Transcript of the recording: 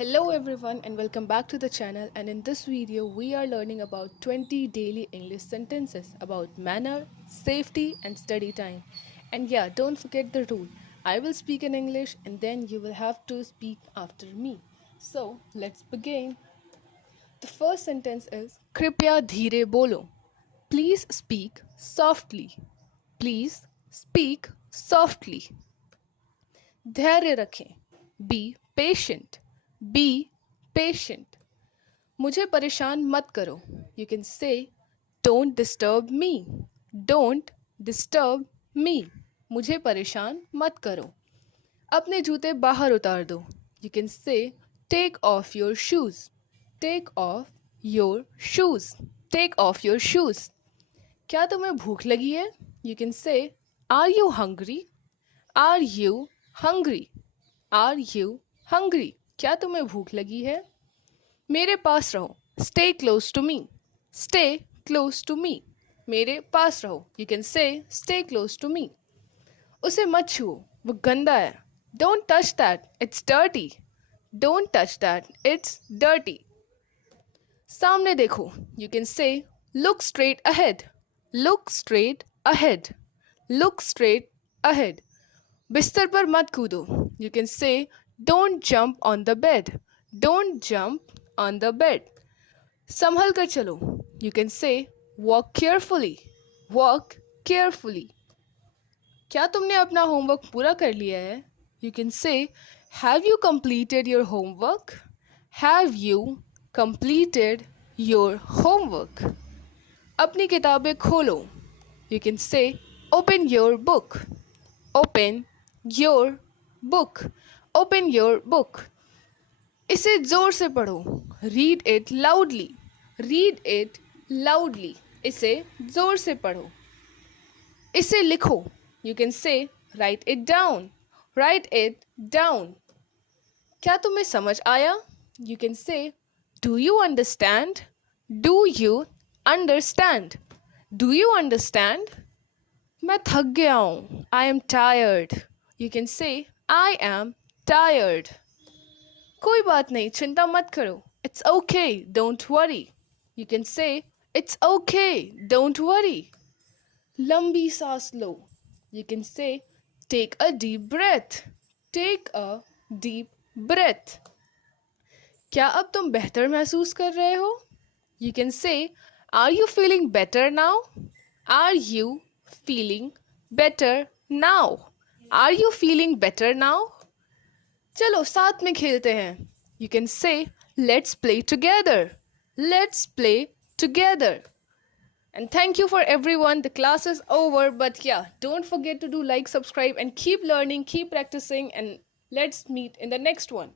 Hello everyone and welcome back to the channel, and in this video we are learning about 20 daily English sentences about manner, safety and study time. And yeah, don't forget the rule. I will speak in English and then you will have to speak after me. So let's begin. The first sentence is Kripya dheere bolo. Please speak softly. Please speak softly. धैर्य रखें. Be patient. Be patient. मुझे परेशान मत करो. You can say don't disturb me. Don't disturb me. मुझे परेशान मत करो. अपने जूते बाहर उतार दो. You can say take off your shoes. Take off your shoes. Take off your shoes. क्या तुम्हें भूख लगी है? You can say are you hungry? Are you hungry? Are you hungry? क्या तुम्हें भूख लगी है? मेरे पास रहो. Stay close to me. Stay close to me. मेरे पास रहो. You can say stay close to me. उसे मत छुओ, वो गंदा है. Don't touch that. It's dirty. Don't touch that. It's dirty. सामने देखो. You can say look straight ahead. Look straight ahead. Look straight ahead. बिस्तर पर मत कूदो. You can say don't jump on the bed. Don't jump on the bed. संभल कर चलो. You can say walk carefully. Walk carefully. क्या तुमने अपना homework पूरा कर लिया है? You can say have you completed your homework? Have you completed your homework? अपनी किताबें खोलो. You can say open your book. Open your book. Open your book. इसे जोर से पढ़ो. Read it loudly. Read it loudly. इसे जोर से पढ़ो. इसे लिखो. You can say write it down. Write it down. क्या तुम्हें समझ आया? You can say do you understand? Do you understand? Do you understand? मैं थक गया हूँ. I am tired. You can say I am tired. कोई बात नहीं, चिंता मत करो. It's okay, don't worry. You can say it's okay, don't worry. लंबी सांस लो. You can say take a deep breath. Take a deep breath. क्या अब तुम बेहतर महसूस कर रहे हो? You can say are you feeling better now? Are you feeling better now? Are you feeling better now? चलो साथ में खेलते हैं. You can say let's play together. Let's play together. And thank you for everyone. The class is over, but yeah, don't forget to do like, subscribe and keep learning, keep practicing, and let's meet in the next one.